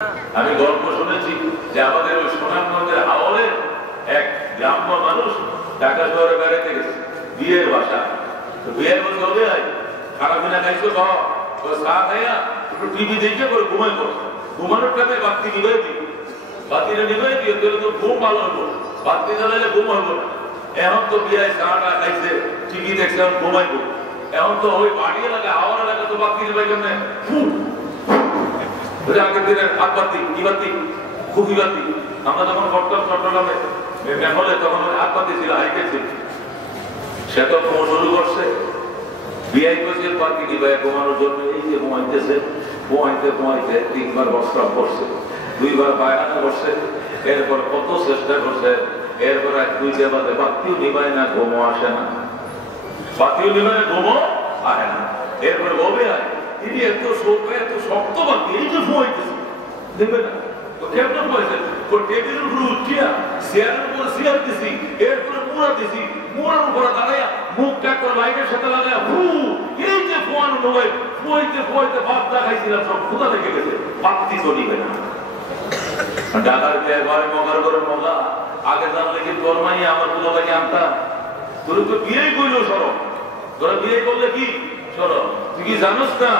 আমি গল্প শুনেছি যে আমাদের ওই সুনামগঞ্জের হাওড়ের এক গ্রাম্য মানুষ ঢাকা শহরে বেড়াতে গেছে বিয়ের বাসা। তো বিয়ের বলতে হবে খানা পিনা খাইছো চা খাইয়া একটু টিভি দেখে করে ঘুমাই পড়ো। ঘুমানোর টাইমে বাতি নিবে দিই, বাতিটা নিবে দিয়ে তো ঘুম ভালো হবো, বাতি জ্বালালে ঘুম হবো না। এখন তো বিয়ে চাটা খাইছে, টিভি দেখছে, এখন ঘুমাইবো। এখন তো ওই বাড়ি এলাকা হাওড় এলাকা তো বাতি নিবে কেমনে আগের দিনের হাত বাতি কি বাতি খুবই বাতি। আমরা যখন করতাম চট্টগ্রামে হলে তখন হাত বাতি ছিল হাইটে ছিল। সে তো শুরু করছে বিআই করছে বাতি নিবে ঘুমানোর জন্য। এই যে ঘুমাইতেছে ঘুমাইতে ঘুমাইতে 3 বার বস্ত্রাম করছে, 2 বার পায়খানা করছে, এরপর কত চেষ্টা করছে, এরপর 2টা বাজে বাতিও নিবাই না, ঘুমো আসে না, বাতিও নিবাই না, ঘুমো আসে না। এরপর বলবে তিনি এত শক্ত বাতি এই যে ঘুমাইতেছে দেখবে না তো কেমন হয়েছে। টেবিলের উপরে উঠিয়া চেয়ারের উপরে চেয়ার দিছি, এরপরে মুড়া দিছি, মুড়ার উপরে দাঁড়াইয়া মুখটা করে লাইটের সাথে লাগাইয়া এই যে ফোয়ানো মোবাইল ফুয়াইতে ফুয়াইতে ভাত দেখাইছিলাম সব কোথা থেকে গেছে, বাতি তো নিবে না। ঢাকার বিয়ে ঘরে মগার করে মগা আগে জানলে কি তোর মাই আমার পুজো লাগে আনতা। তোর তো বিয়েই করলো সরব, তোরা বিয়ে করলে কি সরব, তুই কি জানোস না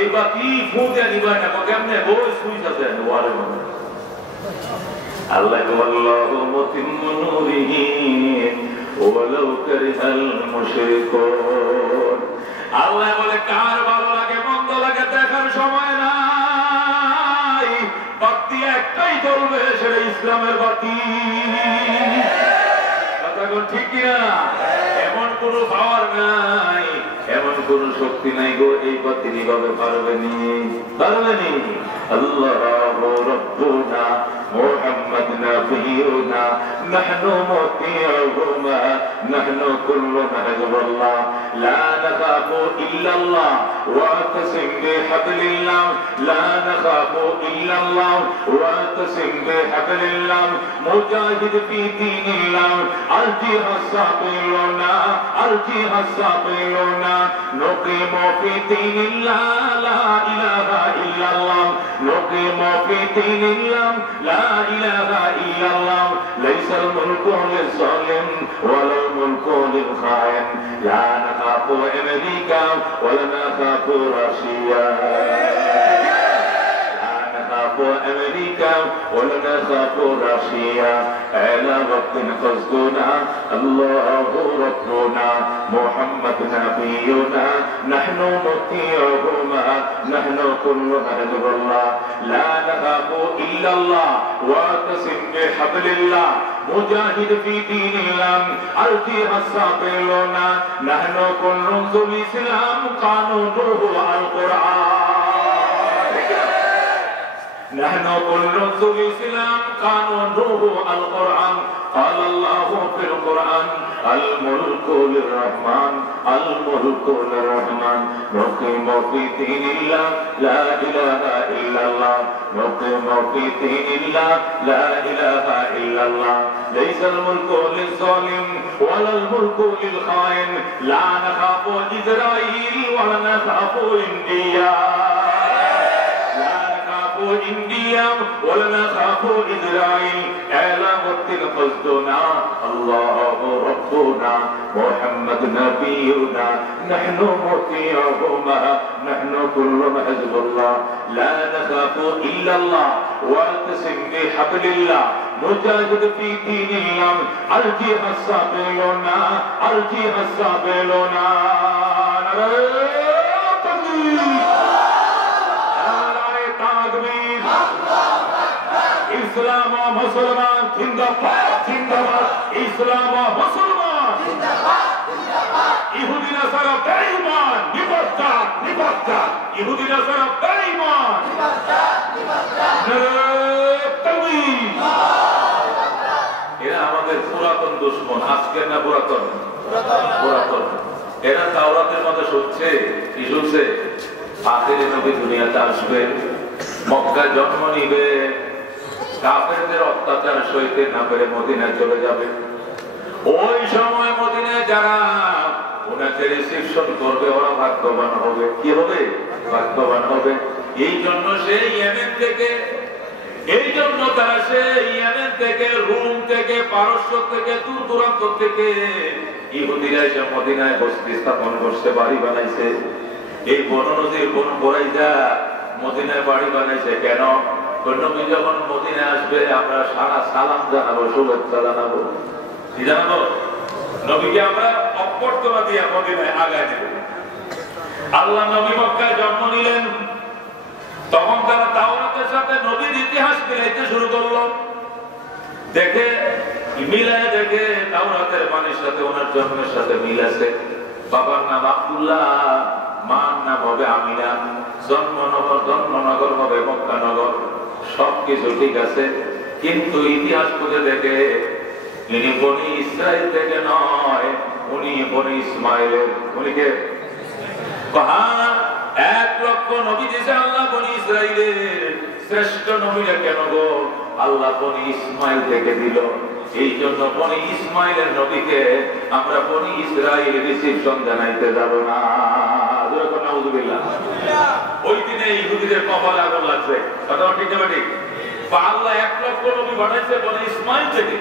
এই বাতি ফু দেয়া নিবাই না কেমনে বই সুইচ আছে ওয়ালের মধ্যে। আল্লাহ আল্লাহু মুতিম্মু নূরিহি ওয়ালাউ কারিহাল মুশরিকুন। আল্লাহ বলে কার ভালো লাগে মন্দ লাগে দেখার সময় নাই, বাতি একটাই জ্বলবে, সেটা ইসলামের বাতি। কথা ঠিক না? এমন কোন পাওয়ার নাই, এমন কোন শক্তি নাই গো এই বাতি নিভাবে পারবেনি, পারবেনি। আল্লাহু রাব্বুনা মুহাম্মদ নবিয়ুনা নাহনু মুতিউহুমা নাহনু কুল্লুনা হিজবুল্লাহ লা নাখাফু ইল্লাল্লাহ ওয়া তাসিম বিহাবলিল্লাহ লা নাখাফু ইল্লাল্লাহ ওয়া তাসিম বিহাবলিল্লাহ মুজাহিদ ফি দীনিল্লাহ আলজিহাস সাবিলুনা আলজিহাস সাবিলুনা নুকিমু ফি দীনিল্লাহ লা ইলাহা ইল্লাল্লাহ নুকিমু ফি দীনিল্লাহ লা ইলাহা ইল্লাল্লাহ লাইসাল মুলকু লিজ-জালিম ওয়ালাল মুলকু লিল-খাইন লা নাখাফু আমেরিকা ওয়ালা নাখাফু রাশিয়া أمريكا ولا نخاف روسيا على وقت قصدنا الله ربنا محمد نبينا نحن نطيعهما نحن كلنا حزب الله لا نخاف إلا الله واعتصم بحبل الله مجاهد في دين الله الجهاد السابلنا نحن كل ذو الإسلام قانونه القرآن نحن كل ذو الإسلام قانونه القرآن قال الله في القرآن الملك للرحمن الملك للرحمن نقيم في دين الله لا إله إلا الله نقيم في دين الله لا إله إلا الله ليس الملك للظالم ولا الملك للخائن لا نخاف إسرائيل ولا نخاف إنديا إنديا ولا نخاف إسرائيل على وقت قصدنا الله ربنا محمد نبينا نحن مطيعهما نحن كلنا حزب الله لا نخاف إلا الله واعتصم بحبل الله مجاهد في دين الله الجهاد السابلنا الجهاد السابلنا ইসলাম ও মুসলমান জিন্দাবাদ জিন্দাবাদ ইসলাম ও মুসলমান জিন্দাবাদ জিন্দাবাদ ইহুদি নাসারা বেঈমান নিবজ্জাত নিবজ্জাত ইহুদি নাসারা বেঈমান নিবজ্জাত নিবজ্জাত নারে তাকবীর এরা আমাদের পুরাতন দুশমন, আজকের না পুরাতন পুরাতন। এরা তাওরাতের মধ্যে শুনছে কি শুনছে আখিরি নবী দুনিয়াতে আসবে, মক্কায় জন্ম নিবে, কাফেরদের অত্যাচার সইতে না পেরে মদিনায় চলে যাবে। ওই সময় মদিনায় যারা ওনাকে রিসিপশন করবে ওরা ভাগ্যবান হবে। কি হবে? ভাগ্যবান হবে। এই জন্য সেই ইয়েমেন থেকে এই জন্য তারা সে ইয়েমেন থেকে, রোম থেকে, পারস্য থেকে, দূর দূরান্ত থেকে ইহুদিরা এসে মদিনায় বসতি স্থাপন করছে, বাড়ি বানাইছে। এই বন নদীর কোন বরাইদা মদিনায় বাড়ি বানাইছে কেন? নবী যখন মদিনায় আসবে আমরা সারা সালাম জানাবো, শুভেচ্ছা জানাবো। কি জানাবো? নবীকে আমরা অভ্যর্থনা দিয়ে মদিনায় আগায় নেব। আল্লাহ নবী মক্কায় জন্ম নিলেন, তখন তারা তাওরাতের সাথে নবীর ইতিহাস মিলাইতে শুরু করলো। দেখে মিলায় দেখে তাওরাতের বাণীর সাথে ওনার জন্মের সাথে মিল আছে। বাবার নাম আব্দুল্লাহ, মার নাম হবে আমিনা, জন্মনগর হবে মক্কানগর, সবকিছু ঠিক আছে। কিন্তু ইতিহাস খুঁজে দেখে ইনি বনি ইসরাইল থেকে নয়, উনি বনি ইসমাইলের। উনিকে 1 লক্ষ নবী দিয়েছে আল্লাহ বনি ইসরাইলের, শ্রেষ্ঠ নবীরা কেন গো? আল্লাহ বনি ইসমাইল থেকে দিল। এই জন্য বনি ইসমাইলের নবীকে আমরা বনি ইসরাইল রিসিপশন জানাইতে যাব না। ওই দিনে ইহুদিদের কপালে আগুন লাগছে, কথা ঠিক না ঠিক? আল্লাহ 1 লক্ষ নবী পাঠাইছে বনি ইসমাইল থেকে,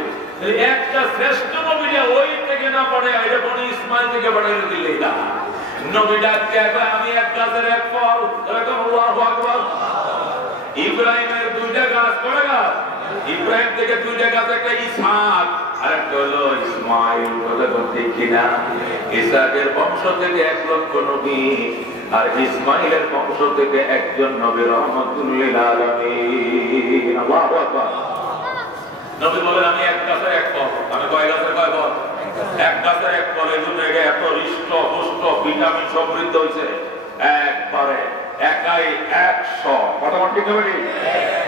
একটা শ্রেষ্ঠ নবীরা ওই থেকে না পাঠায়, এটা বনি ইসমাইল থেকে পাঠাইতে দিলেই না। নবী ডাকতে আমি এক গাছের এক ফল, আল্লাহু আকবার। ইব্রাহিমের 2টা গাছ, কয়টা গাছ? ইব্রাহিম থেকে 2টা গাছ, একটা ইসহাক আর একটা হলো ইসমাইল। ঠিক কিনা? ইসহাকের বংশ থেকে 1 লক্ষ নবী, আর ইসমাইলের বংশ থেকে একজন নবী, রহমাতুল লিল আলামিন। আল্লাহু আকবার। নবী বলেন আমি এক গাছের এক ফল। আমি কয় গাছের কয় ফল? এক গাছের এক ফল। এই জন্য এত হৃষ্ট পুষ্ট ভিটামিন সমৃদ্ধ হয়েছে, একবারে একাই 100। কথা ঠিক হবে?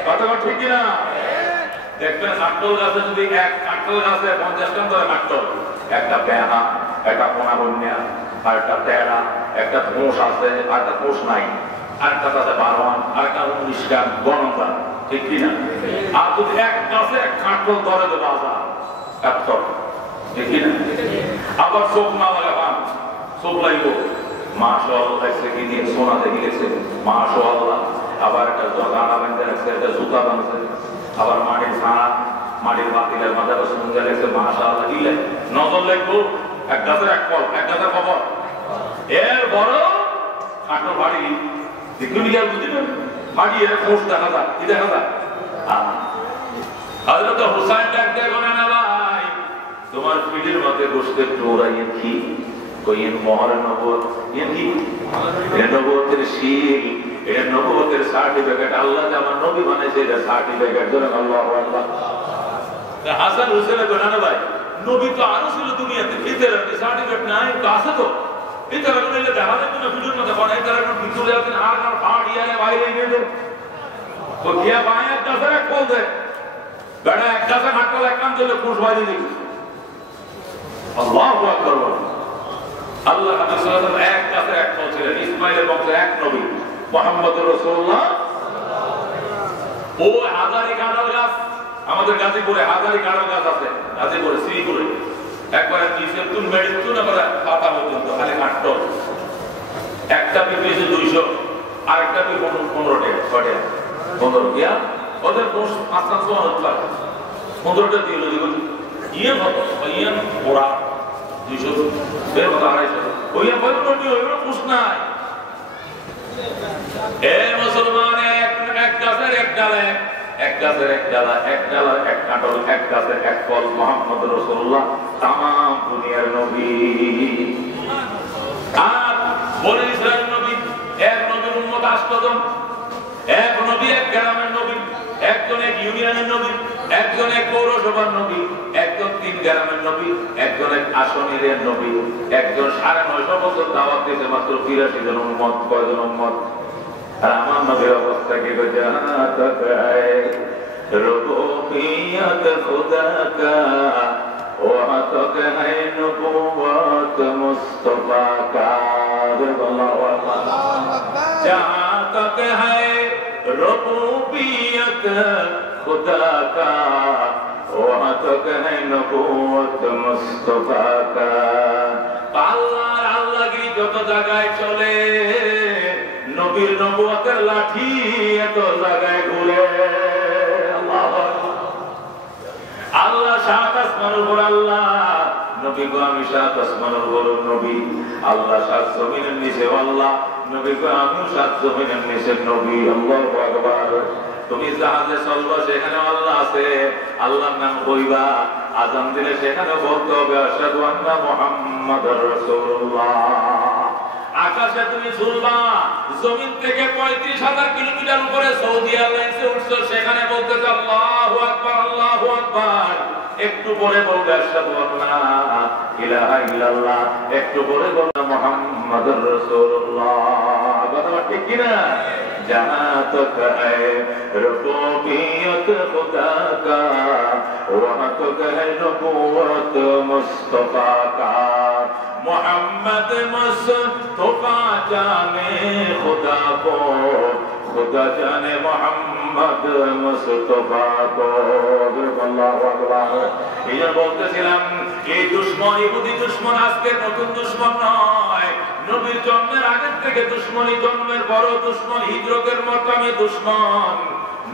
কথা ঠিক কিনা? দেখবেন কাঁঠাল গাছে যদি এক কাঁঠাল গাছে 50 টান ধরে কাঁঠাল, একটা বেহা, একটা কোনাবন্যা, আর একটা তেড়া, একটা পোষ আছে, আর একটা পোষ নাই, আর একটা তাতে 12 আর একটা 19 গ্রাম গণতা। ঠিক কিনা? আর যদি এক গাছে এক কাঁঠাল ধরে তো বাজা কাঁঠাল। ঠিক কিনা? আবার চোখ না লাগাবান, চোখ লাগবো, মাশাআল্লাহ লাগছে কি দিয়ে সোনা দেখে গেছে, মাশাআল্লাহ। আবার একটা গাড়া বাঁধতে রাখছে, একটা জুতা বাঁধছে, আবার মাটির ছাড়া, মাটির বাতিলের মাথায় সুন্দর লাগছে, মাশাআল্লাহ। দিলে নজর লাগবো, এক গাছের এক ফল, এক গাছের খবর। এর বড় কাঁঠাল বাড়ি দেখুন, বুঝবেন মাটি এর কোষ দেখা যায়, কি দেখা যায়? হযরত হুসাইন ডাকতে বলে না ভাই, তোমার পিঠের মধ্যে বসতে ডোরাইয়েন কি? কইয়েন মোহর নবুয়ত। এর কি? এর নবুয়তের শীল, এর নবুয়তের সার্টিফিকেট। আল্লাহ যে আমার নবী বানাইছে, এটা সার্টিফিকেট। ধরেন আল্লাহু আকবার। হাসান হুসেন বলে না ভাই, নবী তো আরো ছিল দুনিয়াতে, এদের সার্টিফিকেট নাই, আছে তো। এটা বলে দেখা যায় না ভিডিওর মধ্যে বানাই, তারা ভিতরে আছেন আর আর পাড় ইয়ারে বাইরে গেলে তো গিয়া পায় এক গাছের এক ফল দেয়, বেটা এক গাছের হাঁটল এক কান দিলে কোষ বাইরে দেখি। আল্লাহু আকবার। আল্লাহ নবী সাল্লাল্লাহু আলাইহি ওয়াসাল্লাম এক গাছের এক ফল ছিলেন, ইসমাইলের বংশে এক নবী মুহাম্মদুর রাসূলুল্লাহ। ও হাজারি কাঁঠাল গাছ, আমাদের গাজীপুরে হাজারি কাঁঠাল গাছ আছে, গাজীপুরে শ্রীপুরে। একবার নিচে তুল মেডি তুল আমরা পাতা পর্যন্ত খালি কাঁঠাল। একটা পিপি 200, আর একটা পিপি 15 টাকা, 6 টাকা, 15 টাকা। ওদের কোষ 500 হচ্ছে, 15 টাকা দিয়ে দিল। ইয়ে কত? ইয়ে ওরা 200, বের কত 250। ওই 15 টাকা হইল কোষ নাই। এ মুসলমান, এক গাছের এক ডালে, এক গাছের এক ডালা, এক ডালার এক কাঁঠাল, এক গাছের এক ফল, মুহাম্মদ রাসূলুল্লাহ তামাম দুনিয়ার নবী। আর বনি ইসরাইল নবী, এক নবীর উম্মত 8 জন, এক নবী এক গ্রামের নবী, একজন এক ইউনিয়নের নবী, একজন এক পৌরসভার নবী, একজন 3 গ্রামের নবী, একজন এক আসনের নবী, একজন 950 বছর দাওয়াত দিয়েছে, মাত্র 83 জন উম্মত। কয়জন উম্মত? আর আমার নবীর অবস্থা কি? রুবুবিয়ত খুদা কা ওয়া তক হ্যায় নবুওয়াত মুস্তাফা কা। আল্লাহু আকবার। জাহাঁ তক হ্যায় রুবুবিয়ত খুদা কা ওয়া তক হ্যায় নবুওয়াত মুস্তাফা কা। আল্লাহর আল্লাহগিরি যত জায়গায় চলে, নবীর নবুয়তের লাঠি এত জায়গায় ঘুরে। কো আমি 7 আসমানের উপর নবী, আল্লাহ 7 জমিনের নিচে আল্লাহ, নবী কো আমি 7 জমিনের নিচে নবী। আল্লাহু আকবার। তুমি জাহাজে চলবা সেখানে আল্লাহ আছে, আল্লাহর নাম কইবা, আযান দিলে সেখানে বলতে হবে আশহাদু আন্না মুহাম্মাদুর রাসূলুল্লাহ। আকাশে তুমি ঝুলবা, জমিন থেকে 35,000 কিলোমিটার উপরে সৌদি এয়ারলাইন্সে উঠছো, সেখানে বলতে আল্লাহু আকবার আল্লাহু আকবার। একটু পরে বলবে আশহাদু আন্না ইলাহা ইল্লাল্লাহ, একটু পরে বলবে মুহাম্মাদুর রাসূলুল্লাহ। কথা ঠিক কি না? जहाँ तक है रुबूबियत खुदा का, वहाँ तक है नबूवत मुस्तफा का। मोहम्मद मुस्तफा जाने खुदा को, खुदा जाने मोहम्मद मुस्तफा को। अल्लाहु আকবার। এই যে বলতেছিলাম, এই দুশমন, ইহুদি দুশমন আজকে নতুন দুশমন নয়, নবীর জন্মের আগে থেকে দুশমনী, জন্মের বড় দুশমন, হিজরতের মকামে দুশমন।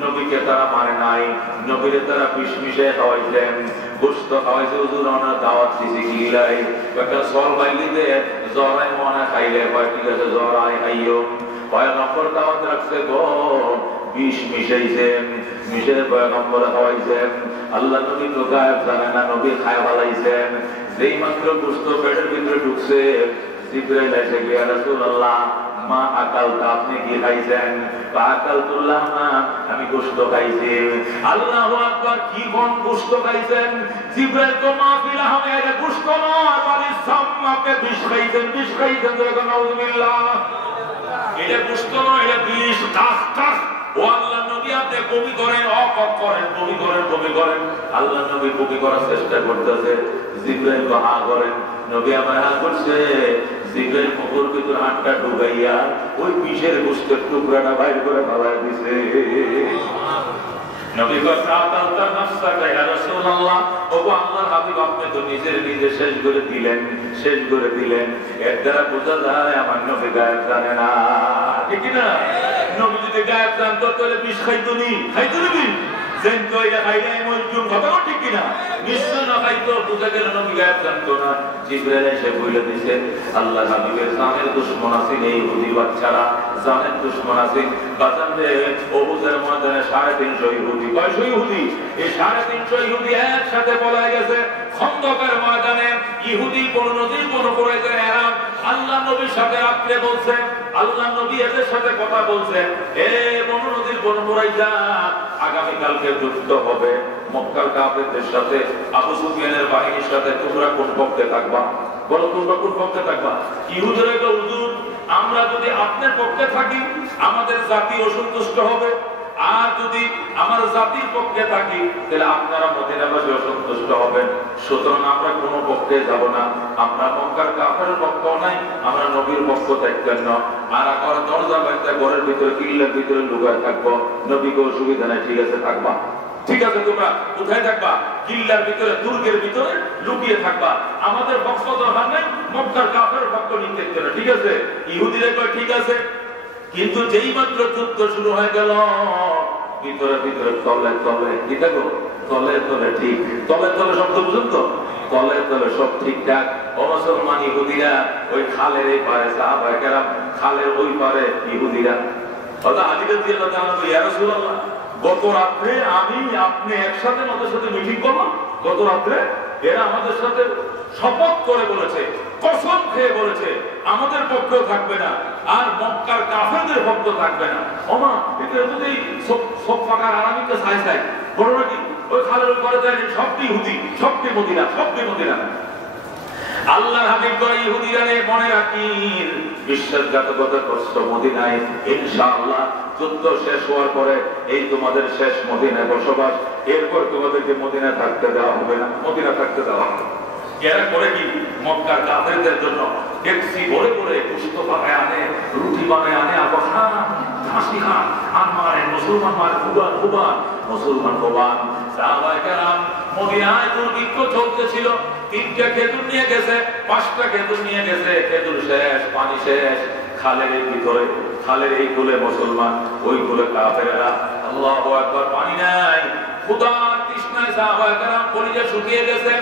নবীকে তারা মানে নাই, নবীরে তারা বিষ-মিশে খাওয়াইছেন, গোশত খাওয়াইছে, হুজুর ওনার দাওয়াত দিছি গিলাই, একটা সল বাইলিতে জরাই মনে খাইলে কয় ঠিক আছে জরাই খাইও, পয়গম্বর দাওয়াত রাখছে গো, বিষ মিশাইছেন, মিশে পয়গম্বর খাওয়াইছেন। আল্লাহ নবী তো গায়েব জানে না, নবী খায় বালাইছেন। যেই মাত্র গোশত পেটের ভিতরে ঢুকছে, জিবরাইল এসে গিয়ে ইয়া রাসূলুল্লাহ মা আকালতা, আপনি কি খাইছেন? আকালতুল্লাহ না, আমি গোশত খাইছি। আল্লাহু আকবার। কি কোন গোশত খাইছেন? জিবরাইল তো মাহফিল আহমে এটা গোশত নয়, বলি সাম্মাকে বিষ খাইছেন, বিষ খাইছেন। নাউযুবিল্লাহ। এটা গোশত নয়, এটা বিষ। Calf calf. ও আল্লাহ নবী আপনি বমি করেন, অকপ করেন, বমি করেন, বমি করেন। আল্লাহ নবী বমি করার চেষ্টা করতেছে, জিবরাইল তো হা করেন, নবী আমার হা করছে। জিবরাইল মুখের ভিতর হাতটা ঢুকাইয়া ওই বিষের গোশতের টুকরাটা বাইর করে খাওয়াই দিছে। নবী কাতালতা নাফসাকা ইয়া রাসূলুল্লাহ, ওগো আল্লাহর হাবিব আপনি তো নিজে শেষ করে দিলেন, শেষ করে দিলেন। এর দ্বারা বোঝা যায় আমার নবী গায়েব জানে না, ঠিক না? নবী যদি গায়েব জানতো তাহলে বিষ খাইতনি, খাইতনি জেনতো, এটা খাইলে মজুম। কথা ঠিক কি না? নিশ্চয় না খাইতো, বোঝা গেল নবী গায়েব জানতো না। জিবরাইল এসে বলে দিয়েছে আল্লাহর হাবিবের জানের দুশমন আছে, এই ইহুদি বাচ্চারা জানের দুশমন আছে। বাজারে ওহুদের ময়দানে 350 ইহুদি, 500 ইহুদি, এই 350 ইহুদি একসাথে পলায় গেছে। খন্দকের ময়দানে ইহুদি কোন নদীর কোন কুরাইশের এরা আল্লাহ নবীর সাথে রাত্রে বলছে, আল্লাহ নবী এদের সাথে কথা বলছে, এ বনু নদীর কোন কুরাইশা, আগামী কালকে যুদ্ধ হবে মক্কার কাফেরদের সাথে, আবু সুফিয়ানের বাহিনীর সাথে। তোমরা কোন পক্ষে থাকবা? বলো তোমরা কোন পক্ষে থাকবা? ইহুদিরা কয় হুজুর আমরা যদি আপনার পক্ষে থাকি আমাদের জাতি অসন্তুষ্ট হবে, আর যদি আমার জাতির পক্ষে থাকি তাহলে আপনারা মদিনাবাসী অসন্তুষ্ট হবেন। সুতরাং আমরা কোনো পক্ষে যাব না, আমরা মক্কার কাফেরের পক্ষ নাই, আমরা নবীর পক্ষ থাকবেন না। আর আমার দরজা বাইতে ঘরের ভিতরে, কিল্লার ভিতরে লুকায় থাকবো, নবীকে অসুবিধা নাই, ঠিক আছে থাকবা, ঠিক আছে তোমরা কোথায় থাকবা? কিল্লার ভিতরে, দুর্গের ভিতরে লুকিয়ে থাকবা, আমাদের পক্ষ দরকার নাই, মক্কার কাফেরের পক্ষ নিতে না, ঠিক আছে? ইহুদিরা কয় ঠিক আছে। কিন্তু যেই মাত্র যুদ্ধ শুরু হয়ে গেল, ভিতরে ভিতরে তলে তলে, কি দেখো তলে তলে, ঠিক তলে তলে শব্দ বুঝুন তো, তলে তলে সব ঠিকঠাক। ও মুসলমান ইহুদিরা ওই খালের এই পারে, সাহাবায়ে কেরাম খালের ওই পারে ইহুদিরা। অর্থাৎ আলী রাদিয়াল্লাহু তাআলা ইয়া রাসূলুল্লাহ গত রাত্রে আমি আপনি একসাথে আমাদের সাথে মিটিং করলাম, গত রাত্রে এরা আমাদের সাথে শপথ করে বলেছে, কসম খেয়ে বলেছে আমাদের পক্ষেও থাকবে না, আর মক্কার কাফেরদের পক্ষ থাকবে না। ওমা এটা যদি সব ফাঁকার আরামিকে সাই সাই বড় নাকি ওই খালের ওই করে দেয়, সবটি ইহুদি, সবটি মদিনা, সবটি মদিনা। আল্লাহর হাবিব কয় ইহুদিরা রে মনে রাখিস, বিশ্বাসঘাতকতা করছো মদিনায়, ইনশাআল্লাহ যুদ্ধ শেষ হওয়ার পরে এই তোমাদের শেষ মদিনায় বসবাস, এরপর তোমাদেরকে মদিনা থাকতে দেওয়া হবে না, মদিনা থাকতে দেওয়া হবে। এরা করে কি মক্কার কাফেরদের জন্য ট্যাক্সি ভরে ভরে গোশত বানায় আনে, রুটি বানায় আনে, আবার হাসি খান আর মারে, মুসলমান মারে, খুবান খুবান, মুসলমান খুবান। সাহাবায়ে কেরাম মদিনায় দুর্ভিক্ষ চলতেছিল, 3টা খেজুর নিয়ে গেছে, 5টা খেজুর নিয়ে গেছে, খেজুর শেষ, পানি শেষ। খালের এই ভিতরে, খালের এই কুলে মুসলমান, ওই কুলে কাফেররা। আল্লাহু আকবার। পানি নাই, ক্ষুধার তৃষ্ণায় সাহাবায়ে কেরাম কলিজা শুকিয়ে গেছে।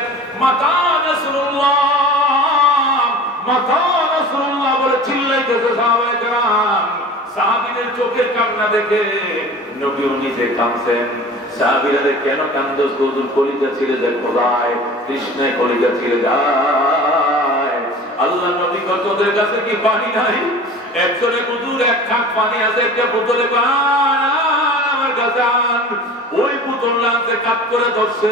মাতা নাসরুল্লাহ, মাতা নাসরুল্লাহ বলে চিল্লাইতেছে সাহাবায়ে কেরাম। সাহাবীদের চোখের কান্না দেখে নবীও নিজে কাঁদছেন। সাহাবীরা কেন কান্দছ? হুজুর কলিজা ছিঁড়ে যায়, খোদায় কৃষ্ণে কলিজা ছিঁড়ে যায়। আল্লাহ নবী কতদের কাছে কি পানি নাই? একজনে হুজুর এক খাট পানি আছে, একটা বোতলে আমার কাছে আন। ওই বোতল আনতে কাট করে ধরছে।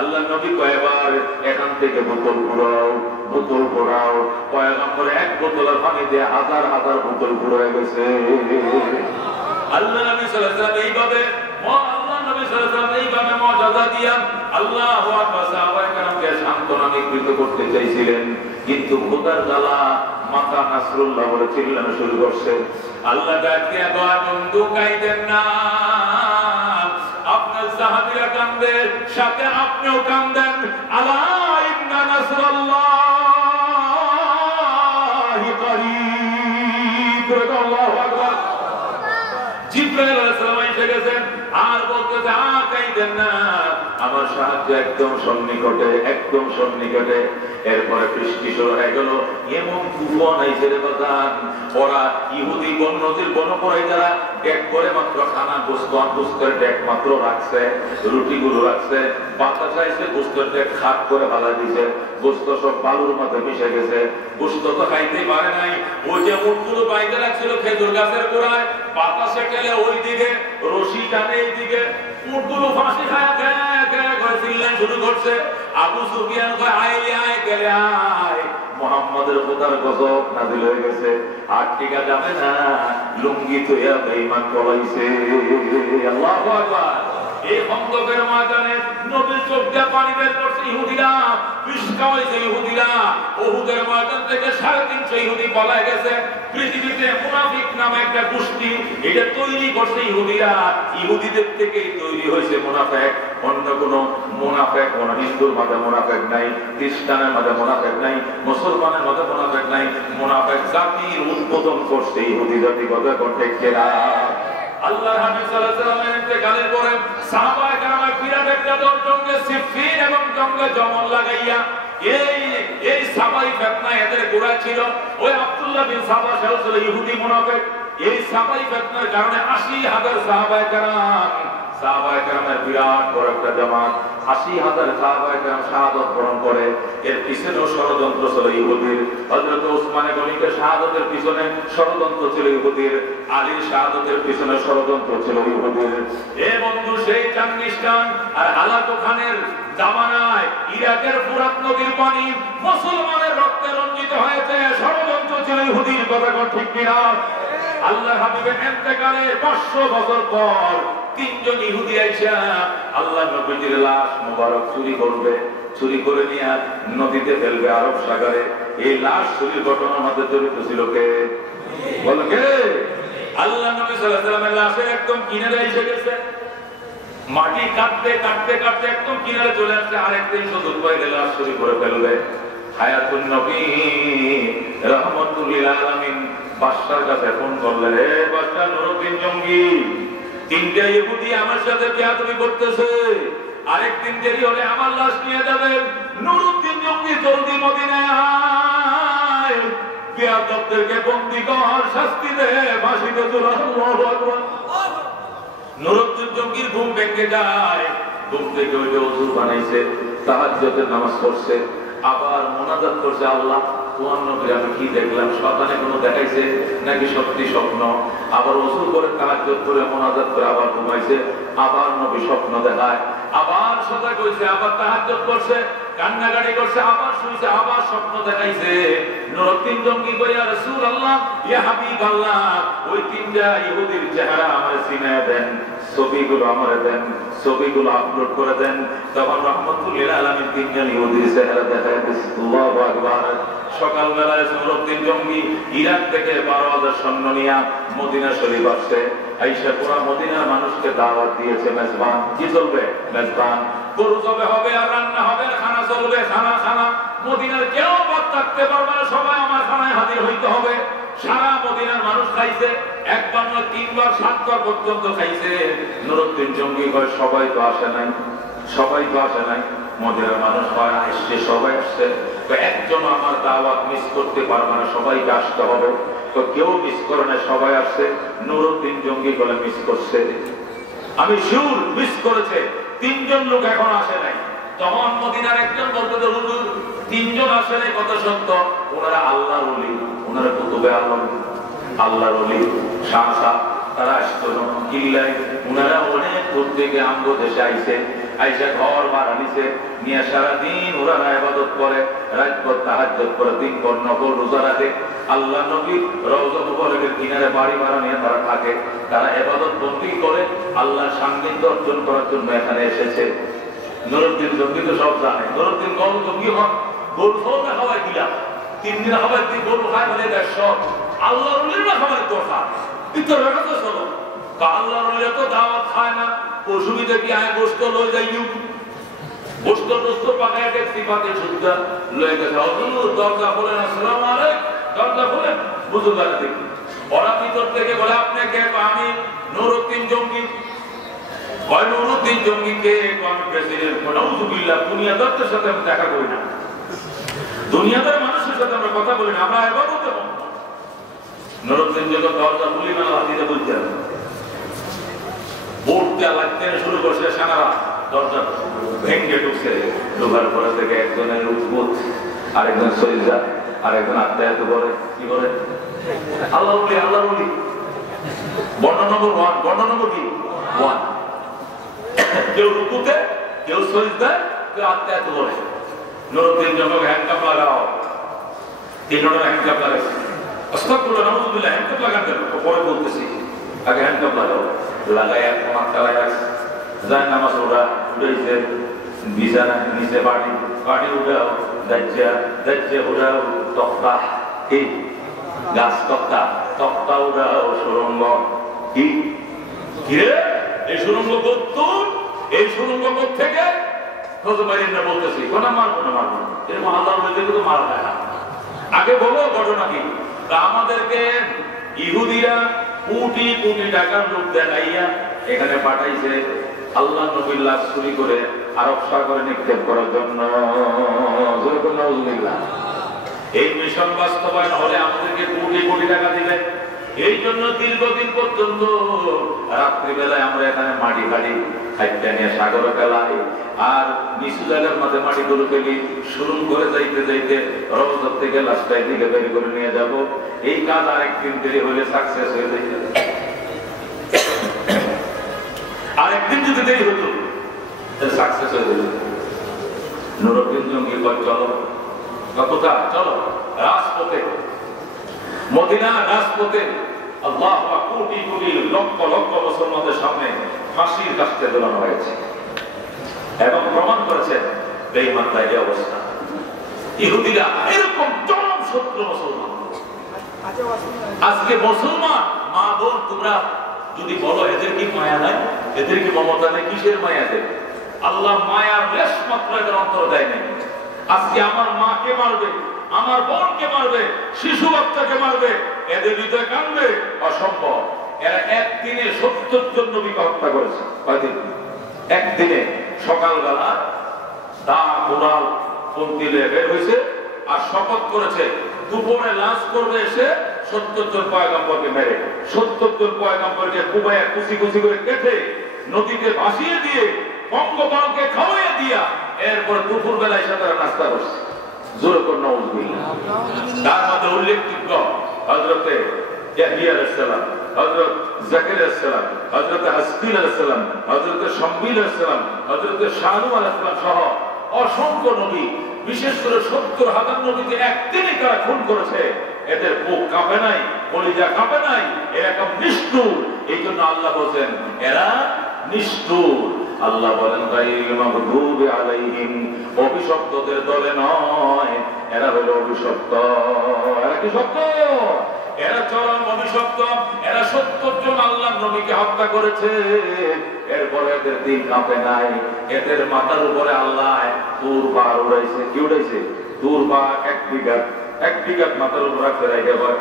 আল্লাহ নবী কয়েকবার এখান থেকে বোতল ঘুরাও, বোতল ঘোরাও। পয়গম্বর এক বোতলের পানি দিয়ে হাজার হাজার বোতল ঘুরে গেছে। আল্লাহ নবী সাল্লাল্লাহু আলাইহি ওয়াসাল্লাম এইভাবে এইভাবে মুআজিজা দিয়া আল্লাহু আকবার সাহাবায়ে কেরামকে সান্ত্বনা নিবৃত্ত করতে চাইছিলেন, কিন্তু খোদার জ্বালা মাতা নাসরুল্লাহ বলে চিল্লানো শুরু করছে। আল্লাহ ডাকে কয়, বন্ধু কাঁদেন না, আপনার সাহাবীরা কাঁদে, সাথে আপনিও কাঁদেন। আলা ইন্না নাসরাল্লাহি করিব। আল্লাহু আকবার। জিবরাইল আলাইহিস সালাম এসে গেছেন আর বলতেছে, কাঁদেন না, আমার সাহায্য একদম সন্নিকটে, একদম সন্নিকটে। এরপরে বৃষ্টি শুরু হয়ে গেল, এমন তুফান আইছে রে বাজান। ওরা ইহুদি বন্যদের বনপরাই যারা ডেক করে মাত্র খানা গোস্ত গোস্তের ডেক মাত্র রাখছে, রুটিগুলো রাখছে, বাতাস আইছে গোস্তের ডেক খাট করে ভালা দিছে, গোস্ত সব বালুর মধ্যে মিশে গেছে। গোস্ত তো খাইতেই পারে নাই। ওই যে উটগুলো বাইতে রাখছিল খেজুর গাছের গোড়ায়, বাতাসে গেলে ওই দিকে, রশি টানে এই দিকে, উটগুলো ফাঁসি খায় করে চিল্লান শুরু করছে। আবু সুফিয়ান কয়, আইলে আয়, গেলে আয়, মুহাম্মাদের খোদার গজব নাযিল হয়ে গেছে, আর টিকা যাবে না, লুঙ্গি থইয়া বেঈমান পলাইছে। আল্লাহু আকবার। এই খন্দকের ময়দানে নবীর চোখ দিয়ে পানি বের করছে ইহুদিরা, বিষ খাওয়াইছে ইহুদিরা। উহুদের ময়দান থেকে 350 ইহুদি পলায় গেছে। পৃথিবীতে মুনাফিক নামে একটা গোষ্ঠী, এটা তৈরি করছে ইহুদিরা। ইহুদিদের থেকেই তৈরি হয়েছে মুনাফিক। অন্য কোনো মুনাফিক, কোন হিন্দুর মাঝে মুনাফিক নাই, খ্রিস্টানের মাঝে মুনাফিক নাই, মুসলমানের মাঝে মুনাফিক নাই। মুনাফিক জাতির উদ্বোধন করছে ইহুদি জাতি। কথা ঠিক কিনা? আল্লাহর হাবিব সাল্লাল্লাহু আলাইহি ওয়াসাল্লামের ইন্তেকালের পরে সাহাবায়ে কেরামের বিরাট একটা দল জঙ্গে সিফফিন এবং জঙ্গে জমল লাগাইয়া এই সাবাই ফিতনা এদের গোড়া ছিল। ওই আব্দুল্লাহ বিন সাবা সেও ছিল ইহুদি মুনাফিক। এই সাবাই ফিতনার কারণে 80,000 সাহাবায়ে কেরামের বিরাট বড় একটা জামাত, 80,000 সাহাবায়ে কেরাম শাহাদাত বরণ করে। এর পিছনেও ষড়যন্ত্র ছিল ইহুদির। হযরত ওসমান গনিকে শাহাদাতের পিছনে ষড়যন্ত্র ছিল ইহুদির। আলীর শাহাদাতের পিছনে ষড়যন্ত্র ছিল ইহুদির। এ বন্ধু, সেই চাঙ্গিস্তান আর হালাকু খানের জামানায় ইরাকের ফুরাত নদীর পানি মুসলমানের রক্তে রঞ্জিত হয়েছে, ষড়যন্ত্র ছিল ইহুদির। কথা ঠিক কিনা? আল্লাহর হাবিবের ইন্তেকালের 500 বছর পর 3 জন ইহুদি আইসা আল্লাহর নবীর লাশ মোবারক চুরি করবে, চুরি করে নিয়ে নদীতে ফেলবে আরব সাগরে। এই লাশ চুরির ঘটনার মধ্যে জড়িত ছিল কে? বল কে? আল্লাহর নবী সাল্লাল্লাহু আলাইহি ওয়াসাল্লামের লাশের একদম কিনারে এসে গেছে। মাটি কাটতে কাটতে কাটতে একদম কিনারে চলে আসছে। আরেকদিন সুযোগ পাইলে লাশ চুরি করে ফেলবে। হায়াতুন নবী রাহমাতুল লিল আলামিন বাদশার কাছে ফোন করলেন, হে বাদশা, নুরউদ্দিন জঙ্গি 3টা ইহুদি আমার সাথে বেয়াদবি করতেছে, আরেকদিন দেরি হলে আমার লাশ নিয়ে যাবে। নুরউদ্দিন জঙ্গি জলদি মদিনায় আয়, বেয়াদবদেরকে বন্দী কর, শাস্তি দে, ফাঁসিতে ঝুলা। আল্লাহু আকবার। নুরউদ্দিন জঙ্গির ঘুম ভেঙে যায়। ঘুম থেকে ওইটা ওযু বানাইছে, তাহাজ্জুদের নামাজ পড়ছে, আবার মুনাজাত করছে, আল্লাহ তোমার নবী আমি কি দেখলাম, শয়তানে কোনো দেখাইছে নাকি সত্যি স্বপ্ন? আবার ওযু করে তাহাজ্জুদ করে মুনাজাত করে আবার ঘুমাইছে, আবার নবী স্বপ্ন দেখায়, আবার সজাগ হইছে, আবার তাহাজ্জুদ করছে, কান্নাকাটি করছে, আবার শুইছে, আবার স্বপ্ন দেখাইছে। নুরউদ্দিন জঙ্গি কই, ইয়া রাসূলুল্লাহ, ইয়া হাবিবাল্লাহ, ওই 3টা ইহুদির চেহারা আমারে চিনায় দেন, ছবিগুলো আমারে দেন, ছবিগুলো আপলোড করে দেন। তখন রাহমাতুল লিল আলামিন 3 জন ইহুদির চেহারা দেখায়। আল্লাহু আকবার। সকালবেলায় নুরউদ্দিন জঙ্গি ইরাক থেকে 12,000 সৈন্য নিয়ে মদিনা শরীফ আসছে। আইসা পুরা মদিনার মানুষকে দাওয়াত দিয়েছে। মেজবান কি চলবে? মেজবান। গরু জবে হবে আর রান্না হবে, খানা চলবে, খানা খানা। মদিনার কেউ বাদ থাকতে পারবে না, সবাই আমার খানায় হাজির হইতে হবে। সারা মদিনার মানুষ খাইছে, একবার না 3 বার 7 বার পর্যন্ত খাইছে। নুরউদ্দিন জঙ্গি কয়, সবাই তো আসে নাই, সবাই তো আসে নাই, মদিনার মানুষ হয় আসছে, সবাই আসছে, একজন আমার দাওয়াত মিস করতে পারবে না, সবাইকে আসতে হবে। তো কেউ মিস করে না, সবাই আসছে। নুরুদ্দিন জঙ্গি বলে মিস করছে, আমি শিওর মিস করেছে। 3 জন লোক এখন আসে নাই। তখন মদিনার একজন বলতে তো হুজুর 3 জন আসে নাই, কত সত্য। ওনারা আল্লাহর ওলি, ওনারা কুতুবে আলম, আল্লাহর ওলি শাহ সাহেব, তারা আসতো কিল্লায়। ওনারা অনেক দূর থেকে আমগো দেশে আইসে, আইসা ঘর ভাড়া নিছে, নিয়ে সারাদিন ওরা ইবাদত করে, রাতভর তাহাজ্জুদ করে, দিনভর নফল রোজা রাখে। আল্লাহ নবীর রওজা মুবারকের কিনারে বাড়ি ভাড়া নিয়ে তারা থাকে, তারা ইবাদত বন্দী করে, আল্লাহর সান্নিধ্য অর্জন করার জন্য এখানে এসেছে। নুরুদ্দিন জঙ্গি তো সব জানে। নুরুদ্দিন গরু জঙ্গি হন, গরু না খাওয়াই দিলাম, 3 দিন খাবার দিন গরু খায় মানে সব আল্লাহর ওলির না খাবার দরকার। কিন্তু রাখা তো চলো, আল্লাহর ওলিরা তো দাওয়াত খায় না, অসুবিধা কি আয় গোস্ত লয়ে যাই, গোস্ত টোস্ত পাকায় দেখছি পাতে সুদ্ধা লয়ে গেছে। হুজুর দরজা খোলেন, আসসালামু আলাইকুম, দরজা খোলেন, বুঝুন দেখি। ওরা ভিতর থেকে বলে আপনাকে, আমি নুরুদ্দিন জঙ্গি। কয় নুরুদ্দিন জঙ্গি কে? আমি প্রেসিডেন্ট। নাউযুবিল্লাহ, দুনিয়াদারদের সাথে আমি দেখা করি না, দুনিয়াদার মানুষের সাথে আমরা কথা বলি না, আমরা ইবাদতে মগ্ন। নুরুদ্দিন যখন দরজা খুলি না হাতিতে বলতেন, বোর্ডটা লাগতে শুরু করছে, সেনারা দরজা ভেঙে ঢুকছে। ঢোকার পরে থেকে একজনের উদ্ভুত, আরেকজন সৈয়দা, আরেকজন আত্মায়াত করে, কি করে আল্লাহ বলি, আল্লাহ বলি। বর্ণ নম্বর 1, বর্ণ নম্বর কি 1। কেউ রুকুতে, কেউ সজদায়, কেউ আত্মায়াত করে। নুরুদ্দিন যখন হ্যান্ডকাপ লাগাও, 3 জনের হ্যান্ডকাপ লাগাইছে। আস্তাগফিরুল্লাহ, নাউযুবিল্লাহ, হ্যান্ডকাপ লাগান কেন? পরে বলতেছি, আগে হ্যান্ডকাপ লাগাও। লাগাই এক মাথা লাগাইছে, যায় নামাজ ওরা উঠেছে, বিছানা নিচে পাটি, পাটি উঠাও, দাজ্জা, দাজ্জা উঠাও, তক্তা, কি গাছ তক্তা, তক্তা উঠাও, সুরঙ্গ, কি কিরে এই সুরঙ্গ করত, এই সুরঙ্গ থেকে বলতেছি কোনা মারবো না, মারবো এরকম আল্লাহ তো মারা যায় না। আগে বলো ঘটনা কি? আমাদেরকে ইহুদিরা কোটি কোটি টাকার লোক দেখাইয়া এখানে পাঠাইছে আল্লাহ নবীর লাশ চুরি করে আরব সাগরে নিক্ষেপ করার জন্য। এই মিশন বাস্তবায়ন হলে আমাদেরকে কোটি কোটি টাকা দিবে। এই জন্য দীর্ঘদিন পর্যন্ত রাত্রিবেলায় আমরা এখানে মাটি ফাটি খাইতে নিয়ে সাগরে ফেলাই, আর নিচু জায়গার মাঝে মাটি গুলো ফেলি, শুরু করে যাইতে যাইতে রওজা থেকে লাশটাই দিকে বের করে নিয়ে যাব। এই কাজ আরেকদিন দেরি হলে সাকসেস হয়ে যাইতে, আরেকদিন যদি দেরি হতো সাকসেস হয়ে যেত। নুরুদ্দিন জঙ্গি কয় চলো, কোথায়? চলো রাজপথে, মদিনা রাজপথে। আল্লাহু আকবার, কোটি কোটি লক্ষ লক্ষ মুসলমানদের সামনে ফাঁসির কাস্তে ঝোলানো হয়েছে এবং প্রমাণ করেছেন বেঈমানরা এই অবস্থা। ইহুদিরা এরকম চরম শত্রু মুসলমান। আজকে মুসলমান মা বোন তোমরা যদি বলো এদের কি মায়া নাই, এদের কি মমতা নেই, কিসের মায়া দেয়? আল্লাহ মায়ার লেশ মাত্র এদের অন্তর দেয় নাই। আজকে আমার মাকে মারবে, আমার বোনকে মারবে, শিশু বাচ্চাকে মারবে, এদের হৃদয় কাঁদবে? অসম্ভব। এরা একদিনে 70 জন নবীকে হত্যা করেছে। কয়দিন? একদিনে। সকালবেলা দা কোরাল পন্থী বের হয়েছে আর শপথ করেছে দুপুরে লাঞ্চ করবে এসে 70 জন পয়গম্বরকে মেরে, 70 জন পয়গম্বরকে কুবায়া কুচি কুচি করে কেটে নদীতে ভাসিয়ে দিয়ে বঙ্গবন্ধুকে খাওয়াইয়া দিয়া এরপর দুপুর বেলায় এসে তারা নাস্তা করছে। জোরে করে নাউযুবিল্লাহ। তার মধ্যে উল্লেখযোগ্য হযরতে ইয়াহইয়া আলাইহিস সালাম, হযরত যাকারিয়া আলাইহিস সালাম, হযরত হাসকিল আলাইহিস সালাম, হযরত শামবিল আলাইহিস সালাম, হযরত শানু আলাইহিস সালাম সহ অসংখ্য নবী, বিশেষ করে 70,000 নবীকে একদিনে তারা খুন করেছে। এদের বুক কাঁপে নাই, কলিজা কাঁপে নাই, এরা কেমন নিষ্ঠুর। এই জন্য আল্লাহ বলেন এরা নিষ্ঠুর। আল্লাহ বলেন গায়রিল মাগদুবি আলাইহিম, অভিশপ্তদের দলে নয়, এরা হলো অভিশপ্ত। এরা কি শব্দ? এরা চরম অভিশপ্ত। এরা 70 জন আল্লাহর নবীকে হত্যা করেছে, এরপরে এদের দিন কাঁপে নাই। এদের মাথার উপরে আল্লাহ তুর পাহাড় উড়াইছে। কি উড়াইছে? তুর পাহাড় 1 বিঘা, 1 বিঘা মাথার উপর রাখতে রাখে হয়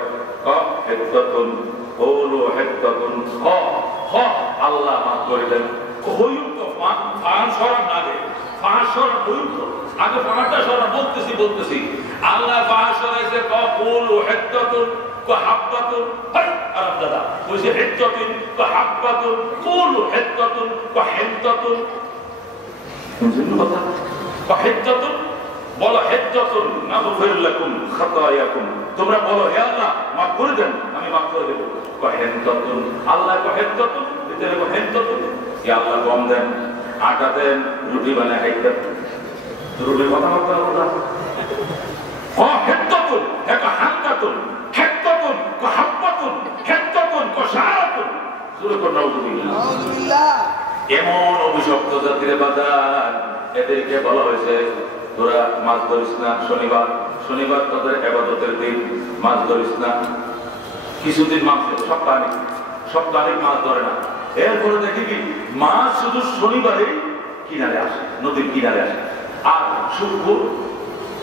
হেত্তাতুন ওলো হেত্তাতুন হ হ আল্লাহ মাফ করে দেন। হইও তো ফান সরাব না দে, পাঁচ সরা বইতো আগে পাঁচটা সরা বলতেছি আল্লাহ পাঁচ সরাইছে ককুল ও হেদ্দাতুন হাব্বাতুন আরাম দাদা কইছে হেদ্দাতুন হাব্বাতুন কুল হেদ্দাতুন হেদ্দাতুন বুঝুন কথা হেদ্দাতুন বলো হেদ্দাতুন নাগফির লাকুম খাতায়াকুম তোমরা বলো হে আল্লাহ মাফ করে দেন আমি মাফ করে দেব হেদ্দাতুন আল্লাহ হেদ্দাতুন এতে হেদ্দাতুন হে আল্লাহ গম দেন আটা দেন রুটি বানায় খাইতে রুটির কথা বলতে হেদ্দাতুন একটা হান্দাতুন হেদ্দাতুন হাব্বাতুন হেদ্দাতুন সারাতুন শুরু করো নাউযুবিল্লাহ এমন অভিশপ্ত জাতির বাজার এদেরকে বলা হয়েছে তোরা মাছ ধরিস না শনিবার তোদের ইবাদতের দিন মাছ ধরিস না কিছুদিন মাছ সপ্তাহে মাছ ধরে না এরপরে দেখি কি মাছ শুধু শনিবারে কিনারে আসে নদীর কিনারে আসে আর শুক্র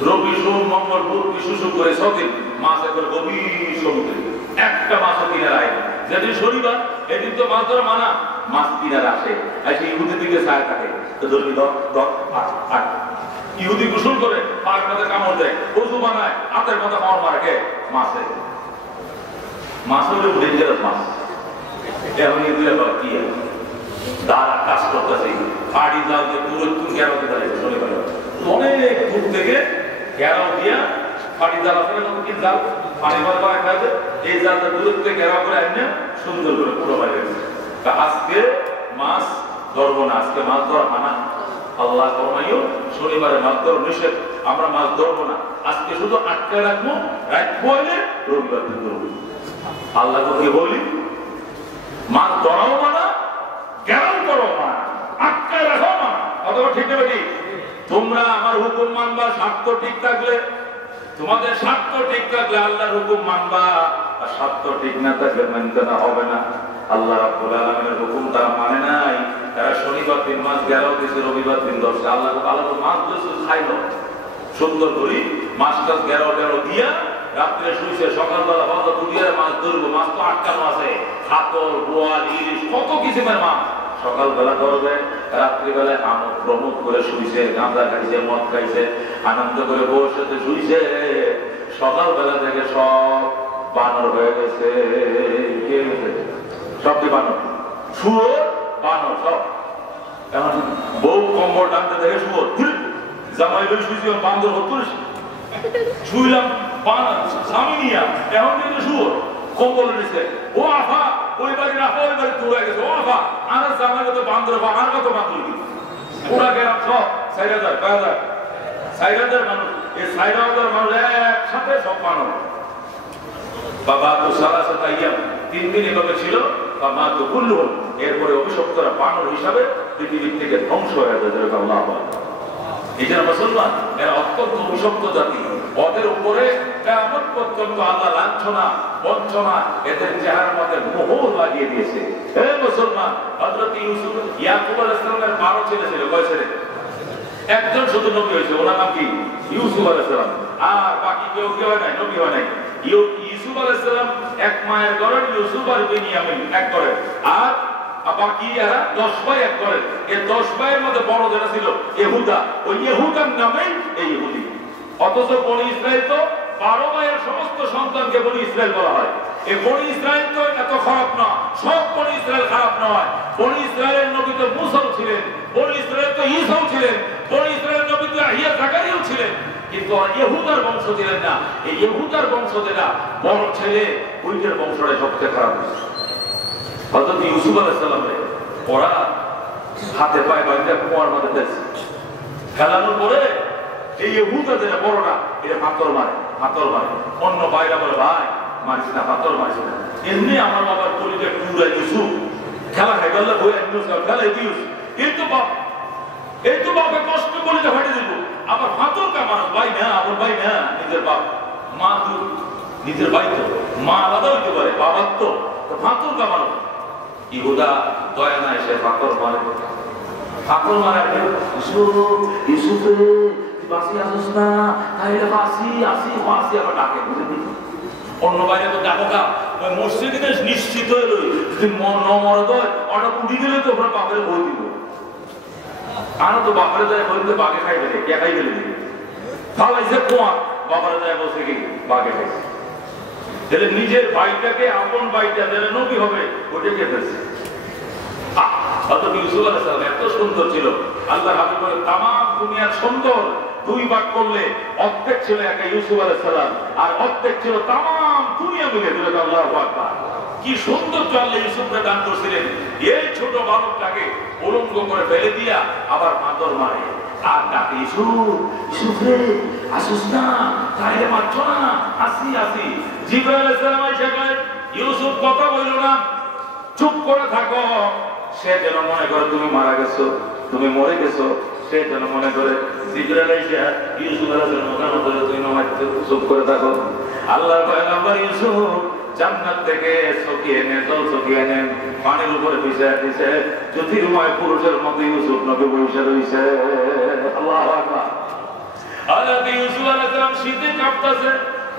রবি সোম মঙ্গল বুধ বিষ্ণু শুক্র এই ছদিন মাছ একবার গভীর সমুদ্রে একটা মাছও কিনারে আয় যেদিন শনিবার এদিন তো মাছ ধরা মানা মাছ কিনারে আসে এসে ইহুদির দিকে ছায়া থাকে তো ধরবি আট ইহুদি গোসল করে পাক মাথা কামড় দেয় ওযু বানায় হাতের মাথা কামড় মারে কে মাছ হলো ডেঞ্জারাস মাছ এখন ইহুদিরা বলে কি দাঁড়া কাজ করতেছে পাড়ি জাল দিয়ে পুরো ঘেরাও দিয়ে দাঁড়িয়েছে শনিবার অনেক দূর থেকে ঘেরাও দিয়া পাড়ি জাল আছে না কি জাল পানি মারা খাইছে এই জালটা দূর থেকে ঘেরাও করে আনে সুন্দর করে পুরো বাইরে তা আজকে মাছ ধরবো না আজকে মাছ ধরা মানা আল্লাহ ফরমাইও শনিবারে মাছ ধরা নিষেধ আমরা মাছ ধরবো না আজকে শুধু আটকে রাখবো হইলে রবিবার দিন ধরবো আল্লাহকে কি বলি মাছ ধরাও মানা ঘেরাও করো মানা আটকে রাখো মানা অথবা ঠিক নেবে কি তোমরা আমার হুকুম মানবা স্বার্থ ঠিক থাকলে তোমাদের স্বার্থ ঠিক থাকলে আল্লাহর হুকুম মানবা আর স্বার্থ ঠিক না থাকলে মানতে না হবে না আল্লাহ রাব্বুল আলামিনের হুকুম তারা মানে নাই তারা শনিবার দিন মাছ গেরাও দিয়েছে রবিবার দিন ধরছে আল্লাহ মাছ ধরছে খাইলো সুন্দর করে মাছটা গেরাও দিয়া রাত্রে শুইছে সকালবেলা বাবা দুনিয়ার মাছ ধরবো মাছ তো আটকানো আছে কাতল বোয়াল ইলিশ কত কিসিমের মাছ সকালবেলা ধরবে রাত্রিবেলায় আমোদ প্রমোদ করে শুইছে গাঁজা খাইছে মদ খাইছে আনন্দ করে বউর সাথে শুইছে সকালবেলা থেকে সব বানর হয়ে গেছে সবটি বানর শুয়োর বানর সব এখন বউ কম্বল টানতে দেখে শুয়োর জামাই বলে শুয়েছি বান্দর হতো শুইলাম স্বামী নিয়া এখন কিন্তু শুয়োর কম্বল নিছে ও আফা ওই বাড়ি রাখা ওই বাড়ি তুলে গেছে ও আফা আর জামাই কত বান্দর বা আর কত বান্দর পুরা গেলাম সব 4,000 মানুষ এই 4,000 মানুষ একসাথে সব বানর বাবা তো সারা সাথে 3 দিন এভাবে ছিল বাবা তো কুল্লু এরপরে অভিশপ্তরা বানর হিসাবে পৃথিবীর থেকে ধ্বংস হয়ে যায় আল্লাহ এই জন্য মুসলমান এরা অত্যন্ত অভিশপ্ত জাতি ওদের উপরে কিয়ামত পর্যন্ত আল্লাহ লাঞ্ছনা বঞ্চনা এদের চেহারার মধ্যে মোহর লাগিয়ে দিয়েছে হে মুসলমান হযরত ইউসুফ ইয়াকুব আলাইহিস সালামের 12 ছেলে ছিল কয় ছেলে একজন শুধু নবী হয়েছে ওনার নাম কি ইউসুফ আলাইহিস সালাম আর বাকি কেউ হয় নাই নবী হয় নাই ইউসুফ আলাইহিস সালাম এক মায়ের ঘরে ইউসুফ আর বিনিয়ামিন এক ঘরে আর বাকি এরা 10 ভাই এক ঘরে এই 10 ভাইয়ের মধ্যে বড় যেটা ছিল ইহুদা ওই ইহুদার নামেই এই ইহুদি অথচ বনি ইসরাইল তো 12 ভাইয়ের সমস্ত সন্তানকে বনি ইসরাইল বলা হয় এই বনি ইসরাইল তো এত খারাপ না সব বনি ইসরাইল খারাপ নয় বনি ইসরাইলের নবী তো মুসাও ছিলেন বনি ইসরাইল তো ঈসাও ছিলেন বনি ইসরাইলের নবী তো ইয়াহইয়া জাকারিয়াও ছিলেন কিন্তু ইহুদার বংশ ছিলেন না এই ইহুদার বংশ যেটা বড় ছেলে ওইটার বংশটা সবচেয়ে খারাপ হযরত ইউসুফ আলাইহিস সালামের ওরা হাতে পায়ে বাঁধা কুয়ার মধ্যে দিয়েছে খেলানোর পরে এই ইহুদা যেটা বড়টা এটা পাথর মারে অন্য ভাইরা বলে ভাই মারিস না পাথর মারিস না এমনি আমার বাবার কলিজা টুরা ইউসুফ খেলা খাই গেল বই খেলা ইউস এই তো বাপে কষ্ট কলিজা ফাটে দিব আবার পাথর কামানো ভাই না আমার ভাই না নিজের বাপ মা তো নিজের ভাই তো মা আলাদা হইতে পারে বাবার তো পাথর কামানো ইহুদা দয়া না এসে পাথর মারে ইউসুফে বাসি আসুস না তাইলে বাসি আবার ডাকে অন্য বাইরে তো ডাকো কা ওই মসজিদে নিশ্চিত হয়ে রই যদি মন ন মরদ হয় ওটা উঠি গেলে তো ওরা বাপের বই দিব আনা তো বাপরে যায় বলতে বাঘে খাই ফেলে কে খাই ফেলে দিবে ফালাইছে কুয়া বাবারে যায় বলছে কি বাঘে খাইছে তাহলে নিজের ভাইটাকে আপন ভাইটা যারা নবী হবে ওটাকে ফেলছে ইউসুফ আলাইহিস সালাম এত সুন্দর ছিল আল্লাহ হাবিব বলে তাম দুনিয়ার সুন্দর দুই ভাগ করলে অর্ধেক ছিল একা ইউসুফ আলাইহিস সালাম আর অর্ধেক ছিল তাম দুনিয়া মিলে দিল আল্লাহু আকবার কি সুন্দর আল্লাহ ইউসুফকে দান করেছিলেন এই ছোট বালকটাকে উলঙ্গ করে ফেলে দিয়া আবার মাতর মারে আর ডাকে ইউসুফ রে আসুস না তাইলে মারছ না আসি আসি জিবরাইল আলাইহিস সালাম এসে কয় ইউসুফ কথা বলল না চুপ করে থাকো সে যেন মনে করে তুমি মারা গেছো তুমি মরে গেছো সে যেন মনে করে জিবরাইল এসে ইউসুফ আলাইহিস সালাম বলে তুমি চুপ করে থাকো আল্লাহর পয়গম্বর ইউসুফ জান্নাত থেকে সকিয়ে এনে জল সকিয়ে এনে পানির উপরে বিছায় দিয়েছে জ্যোতির্ময় পুরুষের মধ্যে ইউসুফ নবী বসে রয়েছে আল্লাহু আকবার আল্লাহ ইউসুফ আলাইহিস সালাম শীতে কাঁপতেছে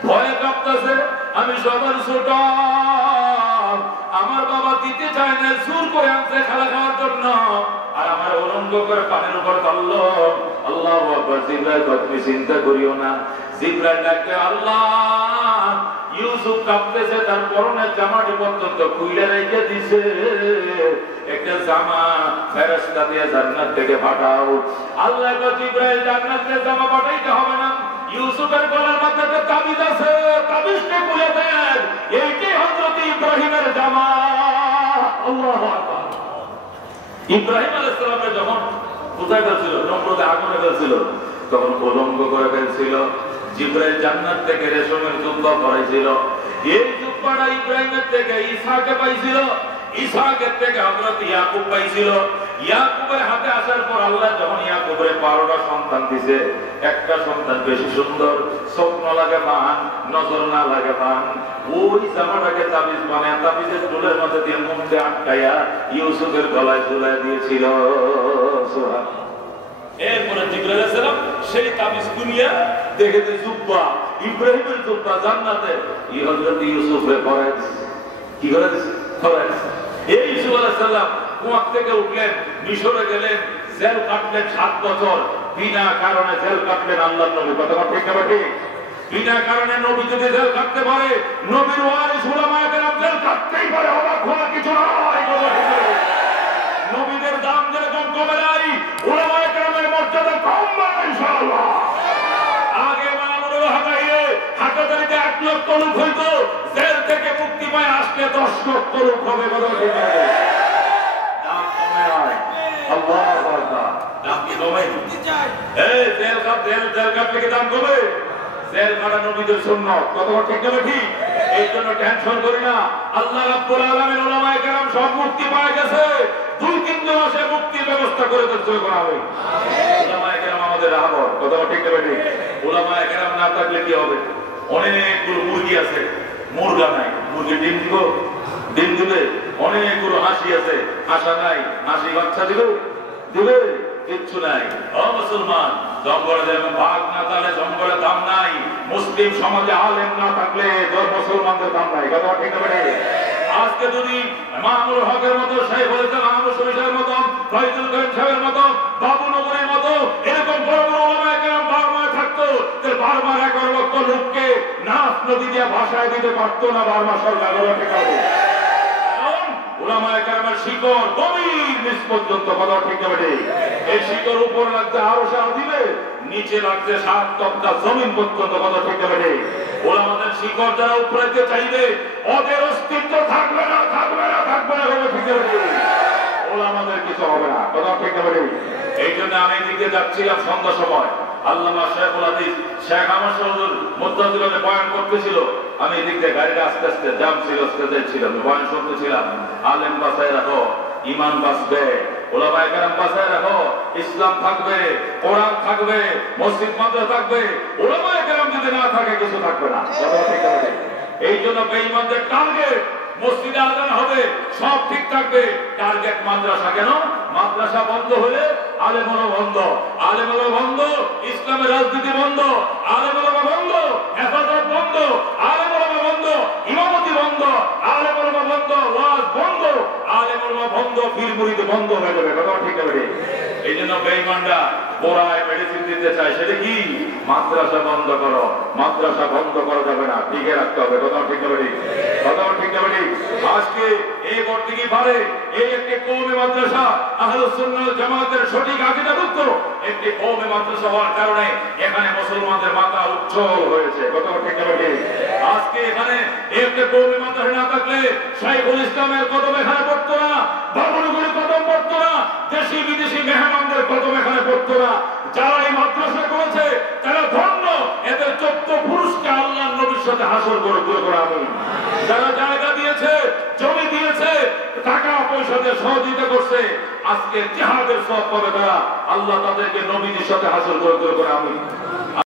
ভয়ে কাঁপতেছে আমি সবার ছোট আমার বাবা দিতে চায় না জোর করে আনছে খালা খাওয়ার জন্য আর আমার উলঙ্গ করে পানির উপর ফেললো আল্লাহু আকবার জিবরাইল তুমি চিন্তা করিও না জিবরাইল ডাকে আল্লাহ ইউসুফ কাঁপতেছে তার পরনের জামাটি পর্যন্ত খুলে রেখে দিছে একটা জামা ফেরেশতা দিয়ে জান্নাত থেকে পাঠাও আল্লাহ জিবরাইল জান্নাত থেকে জামা পাঠাইতে হবে না ইউসুফের গলার মধ্যে একটা তাবিজ আছে তাবিজটা খুলে দেন এইটাই হযরত ইব্রাহিমের জামা আল্লাহু আকবার ইব্রাহিম আলাইহিস সালাম যখন কোথায় গেছিল নমরুদে আগুনে গেছিল তখন উলঙ্গ করে ফেলছিল জিবরাইল জান্নাত থেকে রেশমের জুব্বা পরাইছিল এই জুব্বাটা ইব্রাহিমের থেকে ইসহাকে পাইছিল ইসহাকের থেকে হযরত ইয়াকুব পাইছিল ইয়াকুবের হাতে আসার পর আল্লাহ যখন ইয়াকুবের 12টা সন্তান দিয়েছে একটা সন্তান বেশি সুন্দর স্বপ্ন লাগে মান নজর না লাগে মান ওই জামাটাকে তাবিজ বানায় তাবিজের চুলের মধ্যে দিয়ে মুখে আটকায়া ইউসুফের গলায় ঝুলায় দিয়েছিল সুবহানাল্লাহ এরপরে জিবরাইল আলাইহিস সালাম সেই তাবিজ খুলিয়া দেখে যে জুব্বা ইব্রাহিমের জুব্বা জান্নাতে হযরত ইউসুফের পরায় কি করে দিছে পরায় এই ইউসুফ আলাইহিস সালাম কুয়া থেকে উঠলেন মিশরে গেলেন জেল কাটলেন 7 বছর বিনা কারণে জেল কাটলেন আল্লাহর নবী কথা ঠিক না ঠিক বিনা কারণে নবী যদি জেল কাটতে পারে নবীর ওয়ারিস উলামায়ে কেরাম জেল কাটতেই পারে অবাক হওয়ার কিছু নয় নবীদের দাম যেরকম কমে নাই উলামায়ে কেরামের মর্যাদা কম না ইনশাআল্লাহ আগে মামুনুল হাকাইয়ে হাকাদারিতে 1 লক্ষ লোক হইতো জেল থেকে মুক্তি পায় আসলে 10 লক্ষ লোক হবে বড় ঠিক আছে দাম কমে নাই আল্লাহু আকবার দাম কি কমে এই জেল কাটলে কি দাম কমে জেল কাটা নবীদের সুন্নাত কথা ঠিক না ঠিক এই জন্য টেনশন করি না আল্লাহ রাব্বুল আলামিন উলামায়ে কেরাম সব মুক্তি পায় গেছে 2-3 মাসে মুক্তির ব্যবস্থা করে দিতে করা হবে আমিন উলামায়ে কেরাম আমাদের রাহবর কথা ঠিক না ঠিক উলামায়ে কেরাম না থাকলে কি হবে অনেকগুলো মুরগি আছে মুরগা নাই মুরগি ডিম দিবে অনেকগুলো হাসি আছে আশা নাই হাসি বাচ্চা দিবে কিচ্ছু নাই ও মুসলমান জঙ্গলে যেমন বাঘ না তাহলে জঙ্গলে দাম নাই মুসলিম সমাজে আলেম না থাকলে মুসলমানদের দাম নাই কথা ঠিক না আজকে যদি মামুনুল হকের মতো শাইখ হয়েছে মাহমুদ শরীফের মতো ফয়জুল করিম সাহেবের মতো বাবু নগরের মতো এরকম বড় বড় ওলামায়ে কেরাম বারমায় থাকতো তাহলে বারমার 11 লক্ষ লোককে নাফ নদী দিয়ে ভাষায় দিতে পারতো না বারমা সরকার ঠিক আছে উলামায়ে কেরামের শিকড় গভীর নিচ পর্যন্ত কথা ঠিক না এই শিকড় উপর লাগতে আরো সার দিবে নিচে লাগতে 7 তক্তা জমিন পর্যন্ত কথা ঠিক না ওলামাদের শিকড় যারা উপরেতে চাইবে ওদের অস্তিত্ব থাকবে না ঠিক না ওলামাদের কিছু হবে না কথা ঠিক না এই জন্য আমি এদিকে যাচ্ছিলাম সন্ধ্যা সময় আল্লামা শেখুল হাদিস শেখ আমার হুজুর মুদ্দাসিরে বয়ান করতেছিল আমি এদিক দিয়ে গাড়িটা আস্তে আস্তে জাম ছিল স্টেজে ছিল বয়ান শুনতেছিলাম আলেম বাঁচায় রাখো ঈমান বাঁচবে ওলামায়ে কেরাম বাঁচায় রাখো ইসলাম থাকবে কোরআন থাকবে মসজিদ মাদ্রাসা থাকবে ওলামায়ে কেরাম যদি না থাকে কিছু থাকবে না কথা ঠিক আছে এই জন্য বেঈমানদের টার্গেট মসজিদে আযান হবে সব ঠিক থাকবে টার্গেট মাদ্রাসা কেন মাদ্রাসা বন্ধ হলে আলেম ওলামা বন্ধ ইসলামের রাজনীতি বন্ধ আলেম ওলামা বন্ধ হেফাজত বন্ধ আলেম ওলামা বন্ধ ইমামতি বন্ধ আলেম ওলামা বন্ধ ওয়াজ বন্ধ আলেম ওলামা বন্ধ পীর মুরিদ বন্ধ হয়ে যাবে কথা ঠিক আছে এই জন্য বেঈমানরা পোড়ায় মেডিসিন দিতে চায়, সেটা কি? মাদ্রাসা বন্ধ করো। মাদ্রাসা বন্ধ করা যাবে না, টিকে রাখতে হবে। কথা ঠিক না ঠিক? কথা ঠিক না ঠিক? আজকে এই করতে কি পারে? এই একটি কওমি মাদ্রাসা আহলুস সুন্নাহ ওয়াল জামাতের সঠিক আকীদাযুক্ত একটি কওমি মাদ্রাসা হওয়ার কারণে এখানে মুসলমানদের মাথা উজ্জ্বল হয়েছে। কথা ঠিক না ঠিক? আজকে এখানে একটি কওমি মাদ্রাসা না থাকলে শাইখুল ইসলামের কদম এখানে পড়তো না, বাবুলগুলো কদম পড়তো না, দেশি বিদেশি মেহমানদের কদম এখানে পড়তো না। যারা এই মাদ্রাসা করেছে তারা ধন্য, এদের 14 পুরুষকে আল্লাহর নবীর সাথে হাসর করে আমিন। যারা জায়গা দিয়েছে, জমি দিয়েছে, টাকা পয়সা দিয়ে সহযোগিতা করছে, আজকে জিহাদের সওয়াব পাবে তারা। আল্লাহ তাদেরকে নবীর সাথে হাসর করে আমিন।